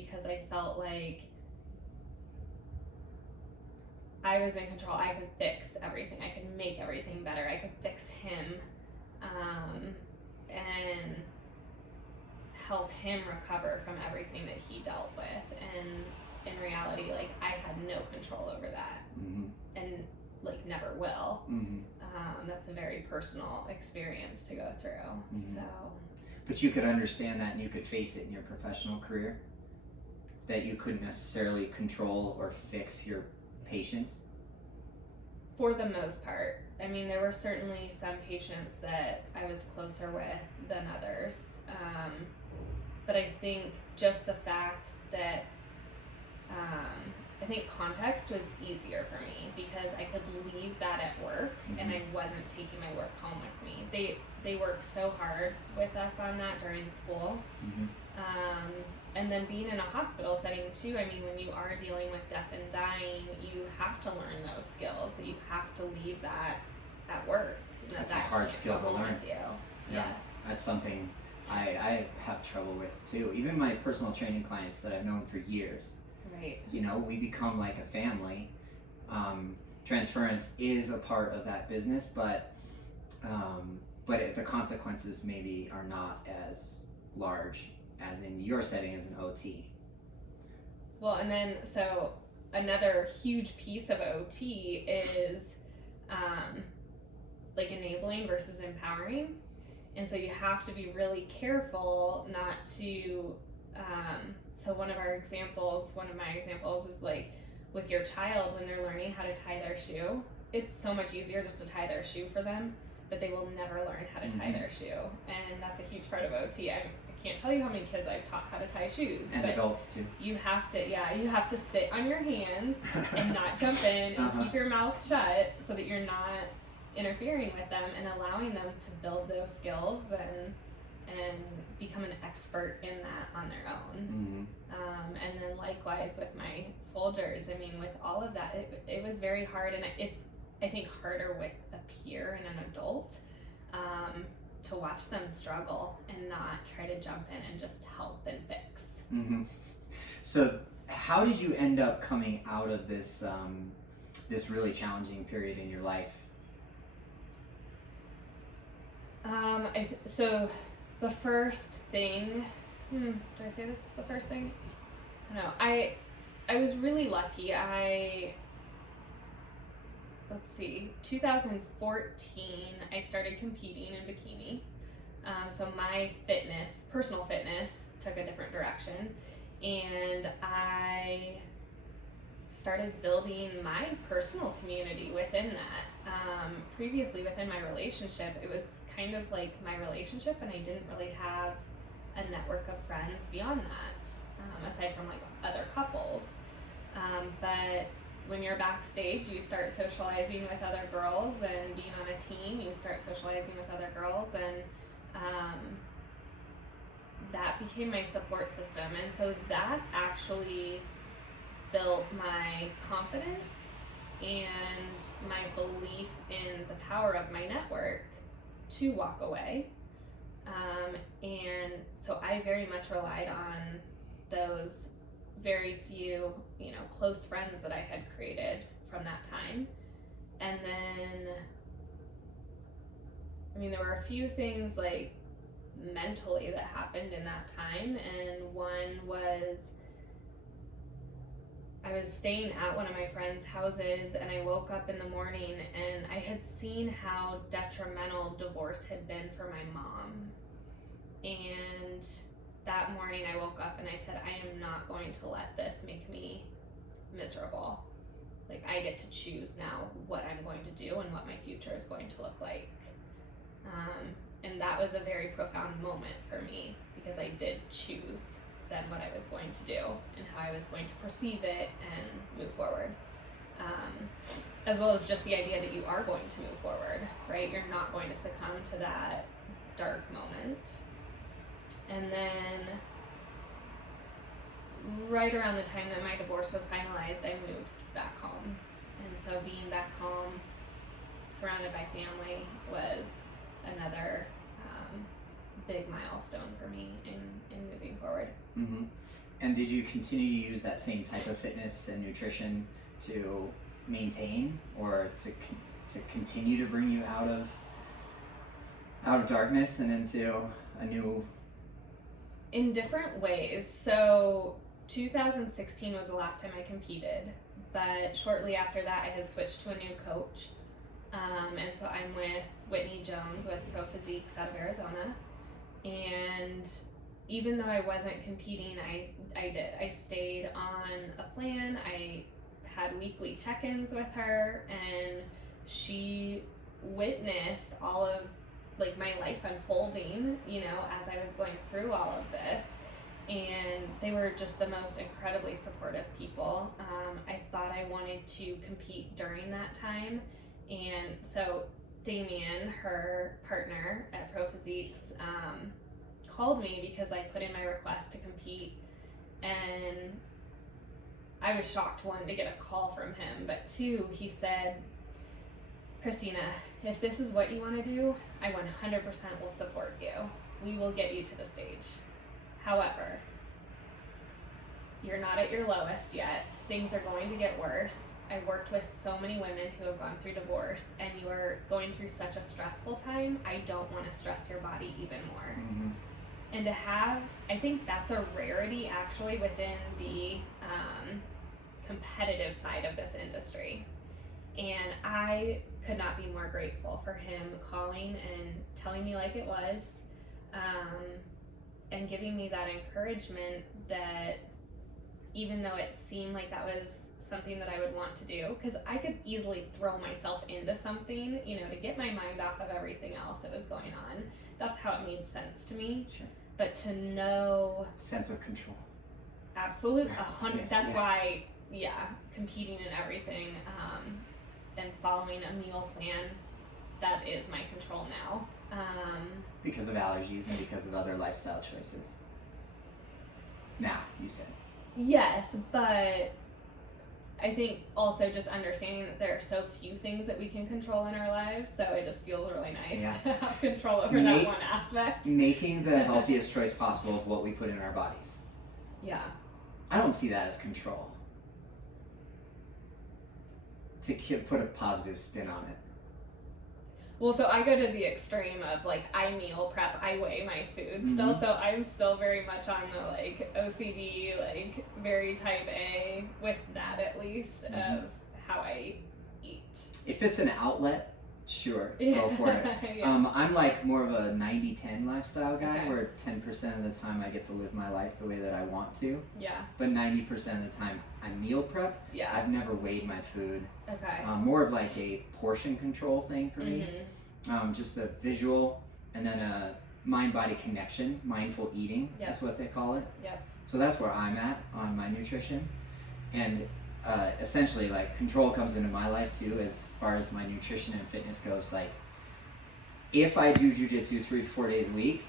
because I felt like I was in control. I could fix everything. I could make everything better. I could fix him, and help him recover from everything that he dealt with. And in reality, like, I had no control over that, and like never will. That's a very personal experience to go through. So, but you could understand that, and you could face it in your professional career, that you couldn't necessarily control or fix your patients. For the most part. I mean, there were certainly some patients that I was closer with than others. But I think just the fact that I think context was easier for me because I could leave that at work and I wasn't taking my work home with me. They worked so hard with us on that during school. And then being in a hospital setting too, I mean, when you are dealing with death and dying, you have to learn those skills, that you have to leave that at work. That's a hard skill to learn. Yeah. Yes. That's something I have trouble with too. Even my personal training clients that I've known for years. Right. You know, we become like a family. Transference is a part of that business, but the consequences maybe are not as large as in your setting as an OT. Well, and then, so another huge piece of OT is like enabling versus empowering. And so you have to be really careful not to, so one of my examples is like with your child when they're learning how to tie their shoe, it's so much easier just to tie their shoe for them, but they will never learn how to tie their shoe. And that's a huge part of OT. I can't tell you how many kids I've taught how to tie shoes. And adults too. You have to sit on your hands and not jump in and keep your mouth shut so that you're not interfering with them and allowing them to build those skills and become an expert in that on their own. And then likewise with my soldiers, I mean, with all of that, it was very hard, and it's, I think, harder with a peer and an adult to watch them struggle and not try to jump in and just help and fix. So how did you end up coming out of this this really challenging period in your life? So the first thing, did I say this is the first thing? I don't know. I was really lucky. Let's see, 2014, I started competing in bikini. So my personal fitness took a different direction, and I started building my personal community within that. Previously within my relationship, it was kind of like my relationship, and I didn't really have a network of friends beyond that, aside from like other couples. But when you're backstage, you start socializing with other girls, and being on a team, you start socializing with other girls, and that became my support system. And so that actually built my confidence and my belief in the power of my network to walk away. And so I very much relied on those very few, close friends that I had created from that time. And then, there were a few things like mentally that happened in that time. And one was I was staying at one of my friends' houses, and I woke up in the morning and I had seen how detrimental divorce had been for my mom. And that morning I woke up and I said, I am not going to let this make me miserable. Like, I get to choose now what I'm going to do and what my future is going to look like. And that was a very profound moment for me, because I did choose then what I was going to do and how I was going to perceive it and move forward. As well as just the idea that you are going to move forward, right? You're not going to succumb to that dark moment. And then right around the time that my divorce was finalized, I moved back home. And so being back home, surrounded by family, was another big milestone for me in moving forward. And did you continue to use that same type of fitness and nutrition to maintain, or to continue to bring you out of darkness and into a new? In different ways. So 2016 was the last time I competed, but shortly after that I had switched to a new coach. And so I'm with Whitney Jones with Pro Physiques out of Arizona. And even though I wasn't competing, I did. I stayed on a plan. I had weekly check-ins with her, and she witnessed all of like my life unfolding, you know, as I was going through all of this. And they were just the most incredibly supportive people. I thought I wanted to compete during that time. And so Damien, her partner at Pro Physiques, called me because I put in my request to compete. And I was shocked, one, to get a call from him, but two, he said, Kristina, if this is what you want to do, I 100% will support you. We will get you to the stage. However, you're not at your lowest yet. Things are going to get worse. I've worked with so many women who have gone through divorce, and you are going through such a stressful time. I don't want to stress your body even more. Mm-hmm. And to have, I think that's a rarity actually within the competitive side of this industry. And I could not be more grateful for him calling and telling me like it was, and giving me that encouragement that even though it seemed like that was something that I would want to do, because I could easily throw myself into something, you know, to get my mind off of everything else that was going on. That's how it made sense to me. Sure. But to know... Sense of control. Absolute, 100, that's Yeah. why, competing and everything, and following a meal plan, that is my control now. Because of allergies and because of other lifestyle choices. Now, you said. Yes, but I think also just understanding that there are so few things that we can control in our lives, so it just feels really nice to have control over that one aspect. Making the healthiest choice possible of what we put in our bodies. Yeah. I don't see that as control. To put a positive spin on it. Well, so I go to the extreme of like I meal prep, I weigh my food still, so I'm still very much on the like OCD, like very type A with that at least of how I eat. If it's an outlet, sure, go for it. Yeah. I'm like more of a 90-10 lifestyle guy, Okay. where 10% of the time I get to live my life the way that I want to, Yeah. but 90% of the time I meal prep. Yeah. I've never weighed my food. Okay. More of like a portion control thing for me. Just a visual, and then a mind-body connection, mindful eating is what they call it. Yep. So that's where I'm at on my nutrition. And essentially, like, control comes into my life too as far as my nutrition and fitness goes. Like, if I do jujitsu 3 to 4 days a week,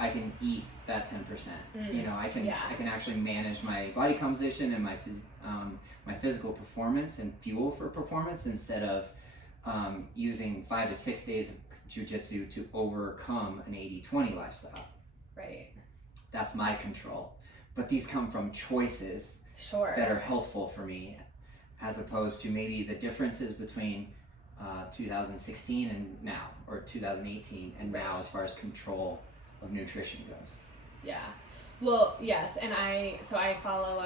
I can eat that 10%. You know, I can actually manage my body composition and my physical performance and fuel for performance instead of using 5 to 6 days of jiu-jitsu to overcome an 80-20 lifestyle. Right. That's my control. But these come from choices that are healthful for me, as opposed to maybe the differences between 2016 and now, or 2018 and now, as far as control of nutrition goes. Yeah. Well, yes, and I follow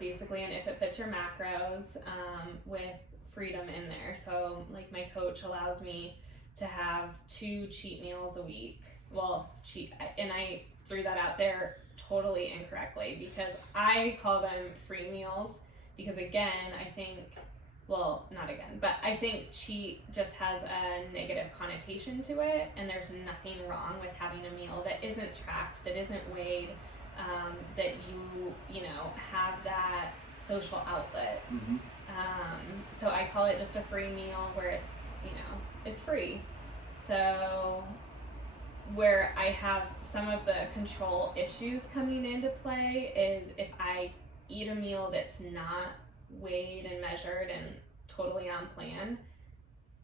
basically an if it fits your macros with freedom in there. So like my coach allows me to have 2 cheat meals a week. Well, and I threw that out there totally incorrectly because I call them free meals because again, I think, well, not again, but I think cheat just has a negative connotation to it, and there's nothing wrong with having a meal that isn't tracked, that isn't weighed, that you know, have that social outlet. So I call it just a free meal where it's, you know, it's free. So where I have some of the control issues coming into play is if I eat a meal that's not weighed and measured and totally on plan,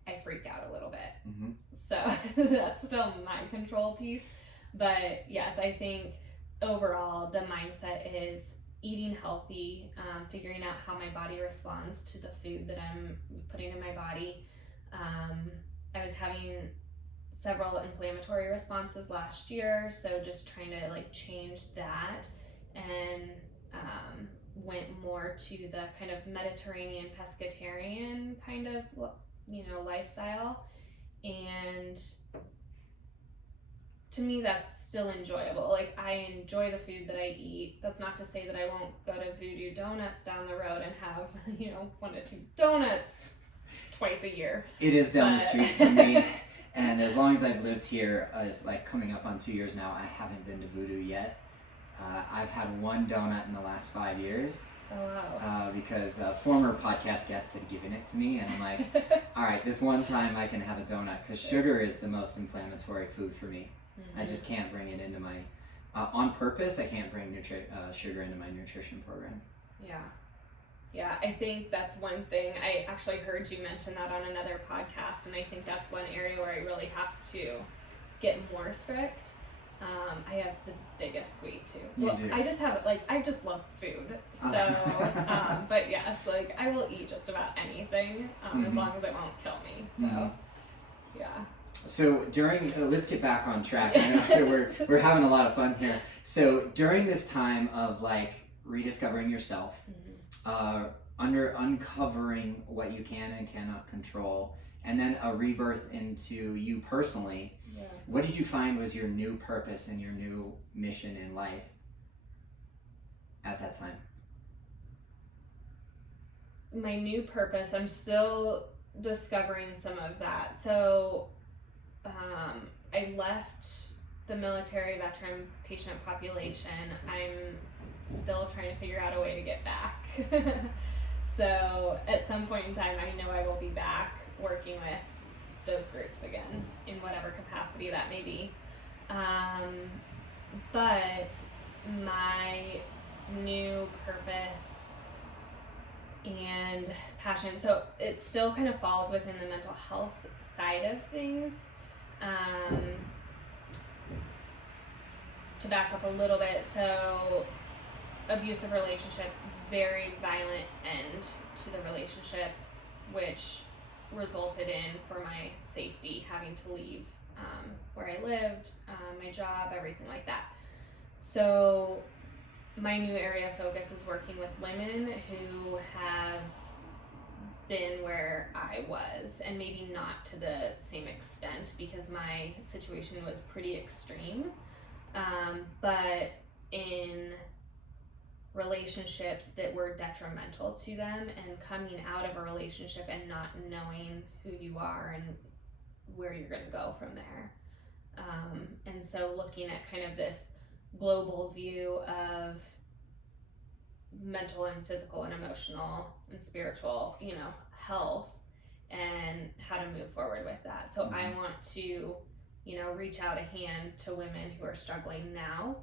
I freak out a little bit. So that's still my control piece. But yes, I think overall, the mindset is eating healthy, figuring out how my body responds to the food that I'm putting in my body. I was having several inflammatory responses last year, so just trying to like change that, and went more to the kind of Mediterranean pescatarian kind of lifestyle. And to me, that's still enjoyable. Like, I enjoy the food that I eat. That's not to say that I won't go to Voodoo Donuts down the road and have 1 to 2 donuts twice a year. It is down the street from me. And as long as I've lived here, like coming up on 2 years now, I haven't been to Voodoo yet. I've had 1 donut in the last 5 years. Oh, wow. Because a former podcast guest had given it to me, and I'm like, all right, this one time I can have a donut, because sugar is the most inflammatory food for me. I just can't bring it into my, on purpose, I can't bring sugar into my nutrition program. Yeah, I think that's one thing. I actually heard you mention that on another podcast, and I think that's one area where I really have to get more strict. I have the biggest sweet tooth. You do. I just love food. So, but yes, like I will eat just about anything, as long as it won't kill me. So, yeah. So during, let's get back on track. I know we're having a lot of fun here. So during this time of like rediscovering yourself, uncovering what you can and cannot control, and then a rebirth into you personally. Yeah. What did you find was your new purpose and your new mission in life at that time? My new purpose, I'm still discovering some of that. So, I left the military veteran patient population. I'm still trying to figure out a way to get back. So at some point in time, I know I will be back working with those groups again in whatever capacity that may be. But my new purpose and passion, so it still kind of falls within the mental health side of things. To back up a little bit, so abusive relationship, very violent end to the relationship, which resulted in, for my safety, having to leave where I lived, my job, everything like that. So my new area of focus is working with women who have been where I was, and maybe not to the same extent because my situation was pretty extreme, but in relationships that were detrimental to them, and coming out of a relationship and not knowing who you are and where you're going to go from there. And so looking at kind of this global view of mental and physical and emotional and spiritual, health, and how to move forward with that. So I want to, reach out a hand to women who are struggling now,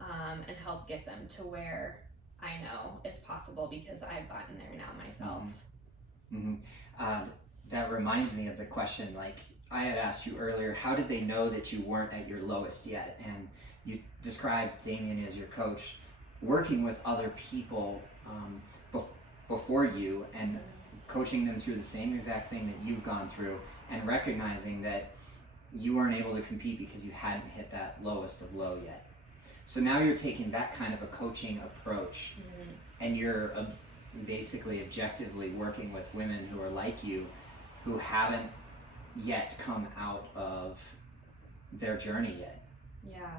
and help get them to where I know it's possible because I've gotten there now myself. That reminds me of the question, like I had asked you earlier, how did they know that you weren't at your lowest yet? And you described Damien as your coach, working with other people before you and coaching them through the same exact thing that you've gone through, and recognizing that you weren't able to compete because you hadn't hit that lowest of low yet. So now you're taking that kind of a coaching approach, and you're basically objectively working with women who are like you, who haven't yet come out of their journey yet. Yeah.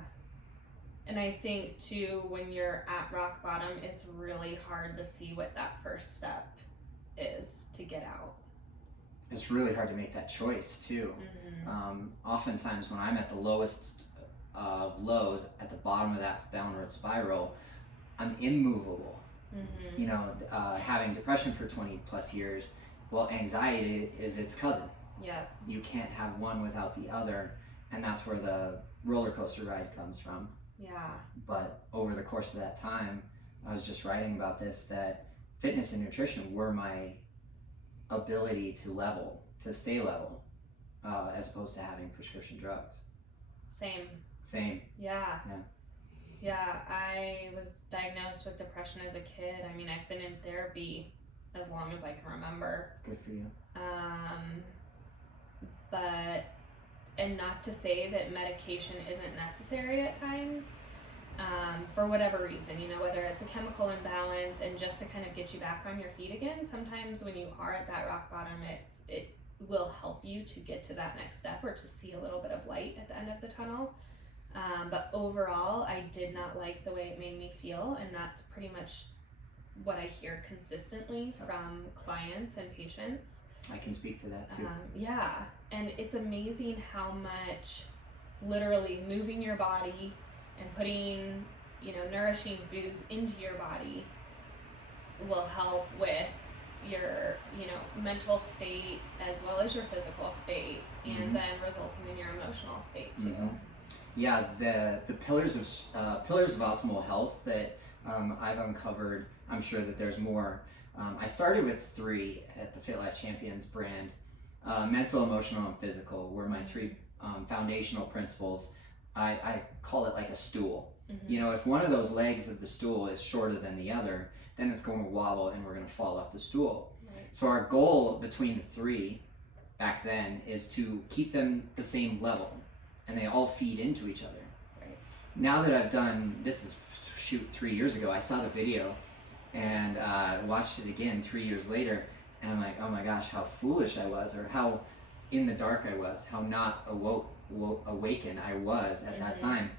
And I think too, when you're at rock bottom, it's really hard to see what that first step is to get out. It's really hard to make that choice too. Oftentimes when I'm at the lowest of lows, at the bottom of that downward spiral, I'm immovable. Having depression for 20 plus years, well, anxiety is its cousin. Yeah. You can't have one without the other, and that's where the roller coaster ride comes from. Yeah. But over the course of that time, I was just writing about this, that fitness and nutrition were my ability to stay level, as opposed to having prescription drugs. Same. Yeah. Yeah, I was diagnosed with depression as a kid. I mean, I've been in therapy as long as I can remember. Good for you. But, and not to say that medication isn't necessary at times, for whatever reason, you know, whether it's a chemical imbalance and just to kind of get you back on your feet again. Sometimes when you are at that rock bottom, it will help you to get to that next step or to see a little bit of light at the end of the tunnel. But overall, I did not like the way it made me feel, and that's pretty much what I hear consistently from clients and patients. I can speak to that too. Yeah, and it's amazing how much literally moving your body and putting, you know, nourishing foods into your body will help with your, you know, mental state as well as your physical state, and then resulting in your emotional state too. Yeah, the pillars of optimal health that I've uncovered. I'm sure that there's more. I started with 3 at the Fit Life Champions brand. Mental, emotional, and physical were my 3 foundational principles. I call it like a stool. You know, if one of those legs of the stool is shorter than the other, then it's going to wobble and we're going to fall off the stool. Right. So our goal between the 3 back then is to keep them the same level, and they all feed into each other. Right. Now that I've done, this is 3 years ago, I saw the video and watched it again 3 years later, and I'm like, oh my gosh, how foolish I was, or how in the dark I was, how not awakened I was at that time.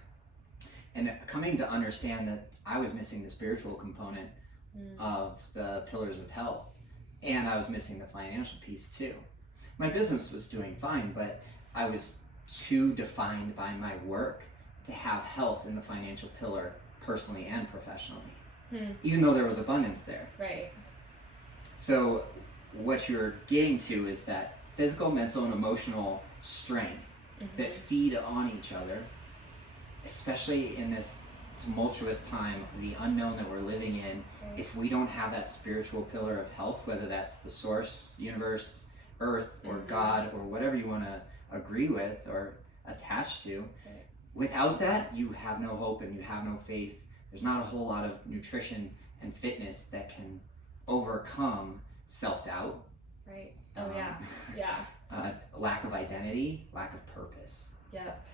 And coming to understand that I was missing the spiritual component of the pillars of health, and I was missing the financial piece too. My business was doing fine, but I was too defined by my work to have health in the financial pillar personally and professionally, even though there was abundance there. Right. So what you're getting to is that physical, mental, and emotional strength that feed on each other, especially in this tumultuous time, the unknown that we're living in. If we don't have that spiritual pillar of health, whether that's the source, universe, earth, or God, or whatever you want to agree with or attach to, without that, you have no hope and you have no faith. There's not a whole lot of nutrition and fitness that can overcome self-doubt. Right. Oh, lack of identity, lack of purpose. Yep.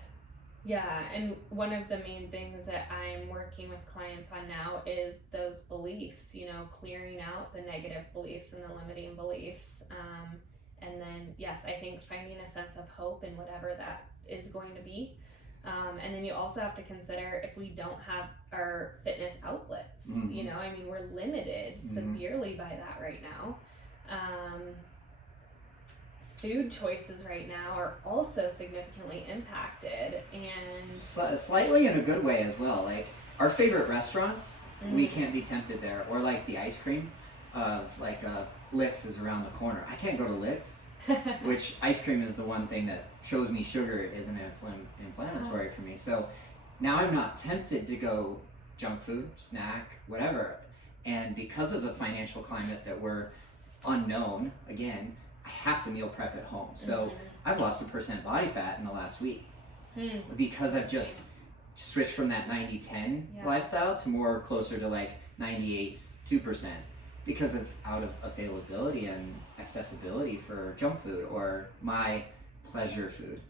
Yeah, and one of the main things that I'm working with clients on now is those beliefs, you know, clearing out the negative beliefs and the limiting beliefs. And then, yes, I think finding a sense of hope in whatever that is going to be. And then you also have to consider if we don't have our fitness outlets, you know, I mean, we're limited severely by that right now. Food choices right now are also significantly impacted, and slightly in a good way as well. Like our favorite restaurants, we can't be tempted there, or like the ice cream of like Licks is around the corner. I can't go to Licks, which ice cream is the one thing that shows me sugar isn't inflammatory for me. So now I'm not tempted to go junk food, snack, whatever. And because of the financial climate that we're unknown, again, I have to meal prep at home. So I've lost 1% body fat in the last week because I've just switched from that 90-10 lifestyle to more closer to like 98-2% because of out of availability and accessibility for junk food or my pleasure food.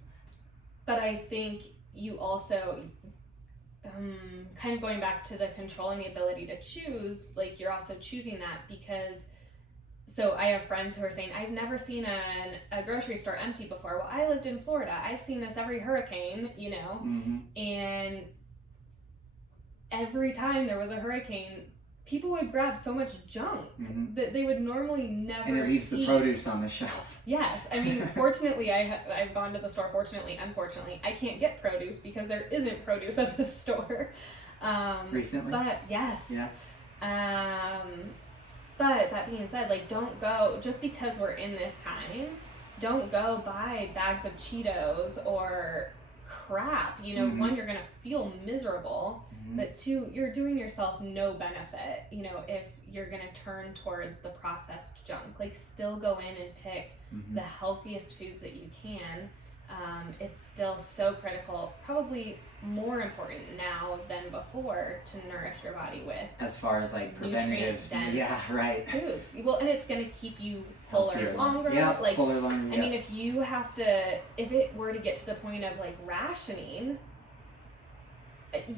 But I think you also kind of going back to the control and the ability to choose, like you're also choosing that because so I have friends who are saying, I've never seen a grocery store empty before. Well, I lived in Florida. I've seen this every hurricane, you know, and every time there was a hurricane, people would grab so much junk that they would normally never And it leaves the produce on the shelf. Yes. I mean, fortunately, I've gone to the store. Fortunately, unfortunately, I can't get produce because there isn't produce at the store. Recently? But yes. Yeah. But that being said, like, don't go, just because we're in this time, don't go buy bags of Cheetos or crap. You know, one, you're going to feel miserable, but two, you're doing yourself no benefit, you know, if you're going to turn towards the processed junk. Like, still go in and pick the healthiest foods that you can. it's still so critical, probably more important now than before, to nourish your body with as far as like preventative, nutrient-dense foods. Well, and it's going to keep you fuller Healthier, longer. yeah, Like, fuller longer. I mean, if it were to get to the point of like rationing,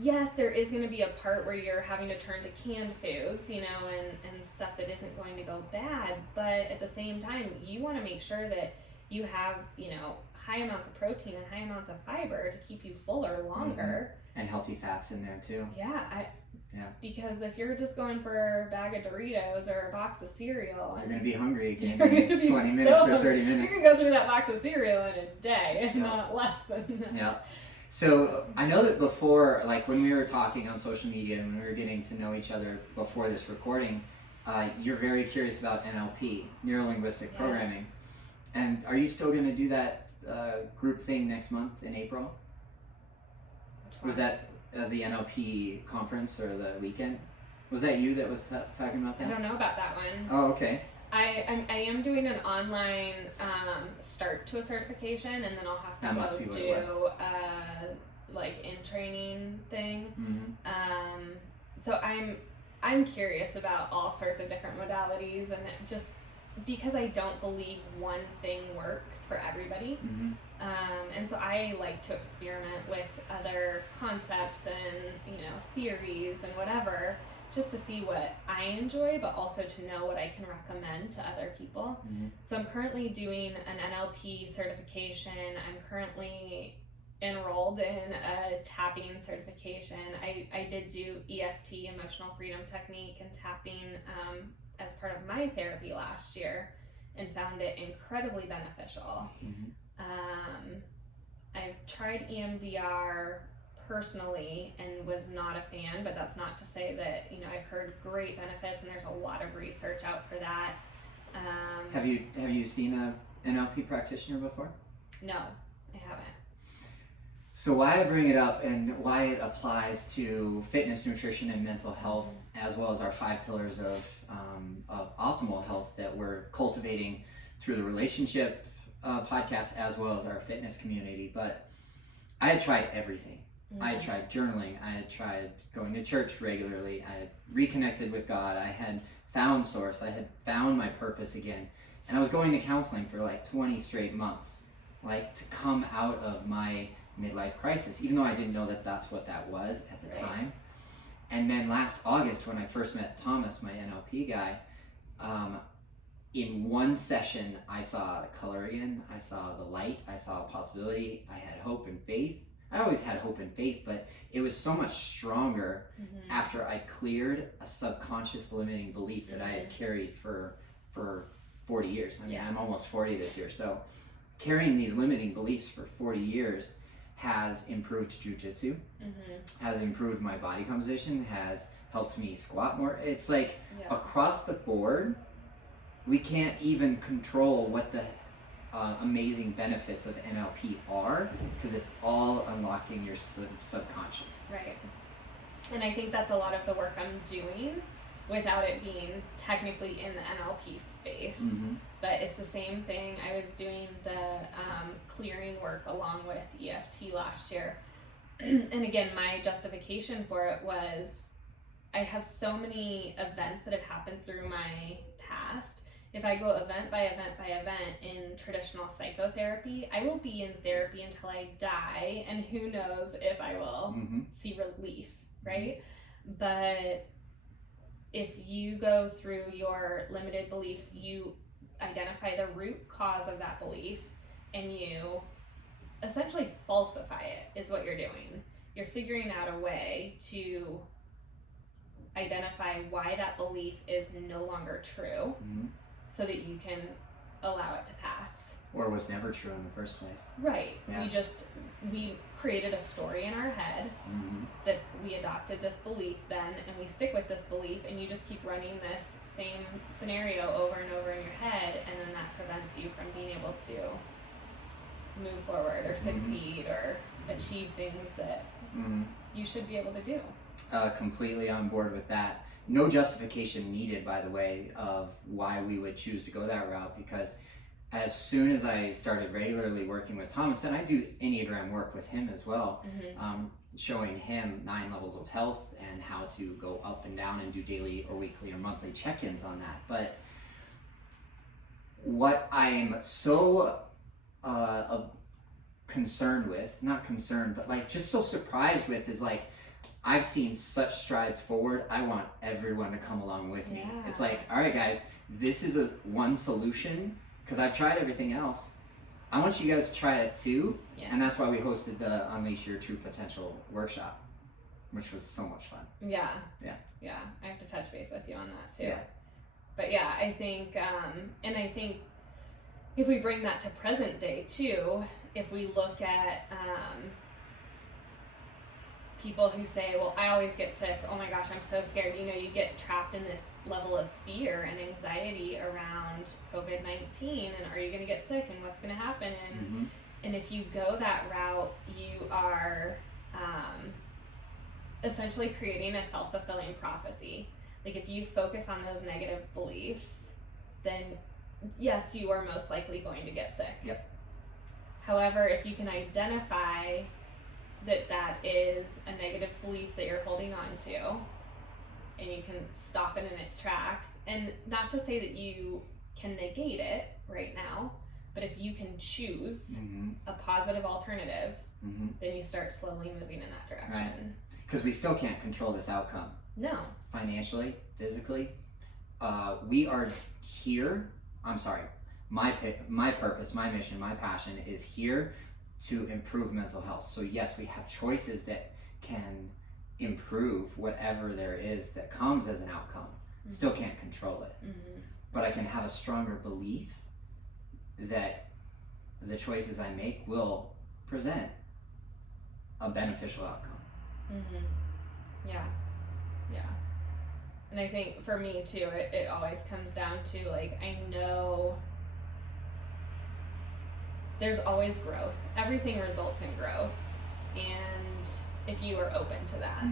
yes, there is going to be a part where you're having to turn to canned foods, you know, and stuff that isn't going to go bad. But at the same time, you want to make sure that you have, you know, high amounts of protein and high amounts of fiber to keep you fuller longer. Mm-hmm. And healthy fats in there too. Yeah. Because if you're just going for a bag of Doritos or a box of cereal, you're going to be hungry again in 20 minutes or 30 minutes. You can go through that box of cereal in a day, if not less than that. Yeah. So I know that before, like when we were talking on social media and when we were getting to know each other before this recording, you're very curious about NLP, neuro-linguistic programming. And are you still going to do that group thing next month in April? Was that the NLP conference or the weekend? Was that you that was talking about that? I don't know about that one. Oh, okay. I am doing an online start to a certification, and then I'll have to go do like in training thing. Mm-hmm. So I'm curious about all sorts of different modalities, and it just because I don't believe one thing works for everybody. Mm-hmm. And so I like to experiment with other concepts and, you know, theories and whatever, just to see what I enjoy, but also to know what I can recommend to other people. Mm-hmm. So I'm currently doing an NLP certification. I'm currently enrolled in a tapping certification. I did do EFT, emotional freedom technique, and tapping as part of my therapy last year, and found it incredibly beneficial. Mm-hmm. I've tried EMDR personally and was not a fan, but that's not to say that, you know, I've heard great benefits, and there's a lot of research out for that. Have you seen a NLP practitioner before? No, I haven't. So why I bring it up and why it applies to fitness, nutrition, and mental health, as well as our 5 pillars of optimal health that we're cultivating through the relationship podcast, as well as our fitness community. But I had tried everything. I had tried journaling. I had tried going to church regularly. I had reconnected with God. I had found Source. I had found my purpose again. And I was going to counseling for like 20 straight months, like to come out of my midlife crisis, even though I didn't know that that's what that was at the time. And then last August, when I first met Thomas, my NLP guy, in one session, I saw color again. I saw the light. I saw a possibility. I had hope and faith. I always had hope and faith, but it was so much stronger after I cleared a subconscious limiting belief that I had carried for 40 years. I mean, I'm almost 40 this year. So carrying these limiting beliefs for 40 years has improved jiu-jitsu, has improved my body composition, has helped me squat more. It's like across the board, we can't even control what the amazing benefits of NLP are, because it's all unlocking your subconscious. Right. And I think that's a lot of the work I'm doing without it being technically in the NLP space. But it's the same thing. I was doing the clearing work along with EFT last year. And again, my justification for it was I have so many events that have happened through my past. If I go event by event by event in traditional psychotherapy, I will be in therapy until I die, and who knows if I will see relief, right? But if you go through your limited beliefs, you identify the root cause of that belief, and you essentially falsify it, is what you're doing. You're figuring out a way to identify why that belief is no longer true, so that you can allow it to pass. Or was never true in the first place. Right. We created a story in our head that we adopted this belief then, and we stick with this belief, and you just keep running this same scenario over and over in your head, and then that prevents you from being able to move forward or succeed or achieve things that you should be able to do. Completely on board with that. No justification needed, by the way, of why we would choose to go that route, because as soon as I started regularly working with Thomas, and I do Enneagram work with him as well, showing him 9 levels of health and how to go up and down and do daily or weekly or monthly check-ins on that. But what I'm so concerned with, not concerned, but like just so surprised with is like, I've seen such strides forward. I want everyone to come along with me. Yeah. It's like, all right, guys, this is one solution because I've tried everything else. I want you guys to try it too. Yeah. And that's why we hosted the Unleash Your True Potential workshop, which was so much fun. Yeah. Yeah. Yeah. I have to touch base with you on that too. Yeah. But yeah, I think, and I think if we bring that to present day too, if we look at people who say, well, I always get sick. Oh my gosh, I'm so scared. You know, you get trapped in this level of fear and anxiety around COVID-19 and are you going to get sick and what's going to happen? And if you go that route, you are essentially creating a self-fulfilling prophecy. Like if you focus on those negative beliefs, then yes, you are most likely going to get sick. Yep. However, if you can identify that that is a negative belief that you're holding on to, and you can stop it in its tracks, and not to say that you can negate it right now, but if you can choose a positive alternative, then you start slowly moving in that direction. Right. Because we still can't control this outcome. No. Financially, physically. We are here, I'm sorry, my purpose, my mission, my passion is here to improve mental health. So yes, we have choices that can improve whatever there is that comes as an outcome. Still can't control it. But I can have a stronger belief that the choices I make will present a beneficial outcome. Yeah. Yeah. And I think for me too, it always comes down to like, I know there's always growth. Everything results in growth. And if you are open to that.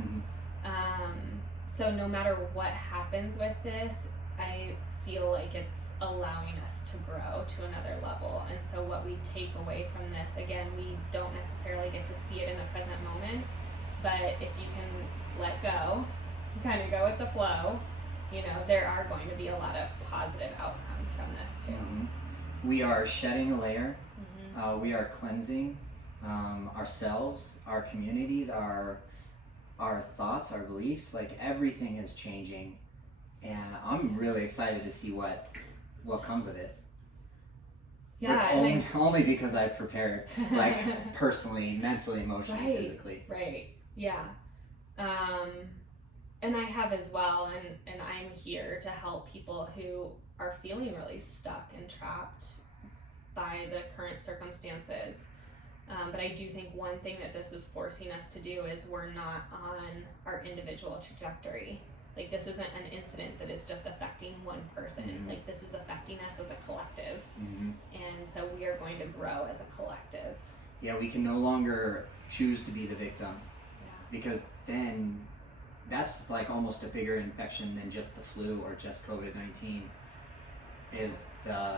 So no matter what happens with this, I feel like it's allowing us to grow to another level. And so what we take away from this, again, we don't necessarily get to see it in the present moment, but if you can let go, kind of go with the flow, you know, there are going to be a lot of positive outcomes from this too. We are shedding a layer. We are cleansing ourselves, our communities, our thoughts, our beliefs. Like everything is changing, and I'm really excited to see what comes of it. Yeah, only because I've prepared, like personally, mentally, emotionally, physically. Right. Yeah. And I have as well, and I'm here to help people who are feeling really stuck and trapped by the current circumstances. But I do think one thing that this is forcing us to do is we're not on our individual trajectory. Like this isn't an incident that is just affecting one person. Like this is affecting us as a collective. And so we are going to grow as a collective. Yeah, we can no longer choose to be the victim. Because then that's like almost a bigger infection than just the flu or just COVID-19, is the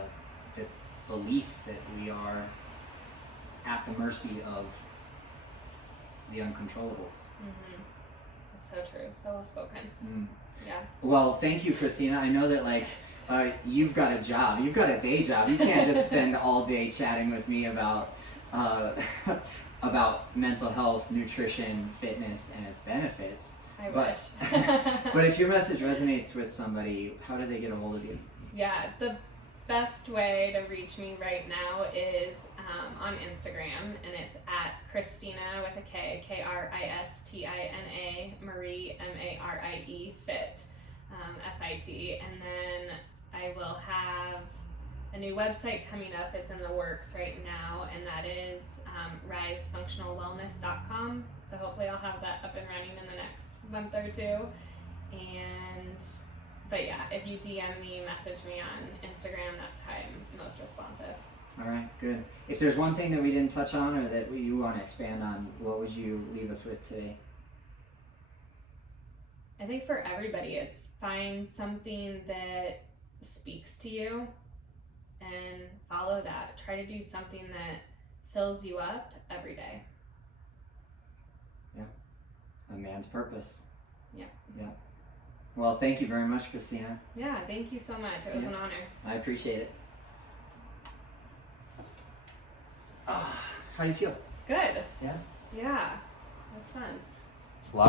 beliefs that we are at the mercy of the uncontrollables. That's so true. So well spoken. Yeah. Well, thank you, Kristina. I know that like you've got a job, you've got a day job. You can't just spend all day chatting with me about about mental health, nutrition, fitness, and its benefits. I wish. But if your message resonates with somebody, how do they get a hold of you? Yeah, the best way to reach me right now is on Instagram, and it's at Kristina with a K, Kristina, Marie, Marie, Fit, FIT, and then I will have a new website coming up. It's in the works right now, and that is risefunctionalwellness.com. So hopefully I'll have that up and running in the next month or two. But yeah, if you DM me, message me on Instagram, that's how I'm most responsive. All right, good. If there's one thing that we didn't touch on or that you want to expand on, what would you leave us with today? I think for everybody, it's find something that speaks to you and follow that. Try to do something that fills you up every day. A man's purpose. Yeah. Yeah. Well, thank you very much, Kristina. Yeah, thank you so much. It was an honor. I appreciate it. How do you feel? Good. Yeah? Yeah. It was fun. It's a lot.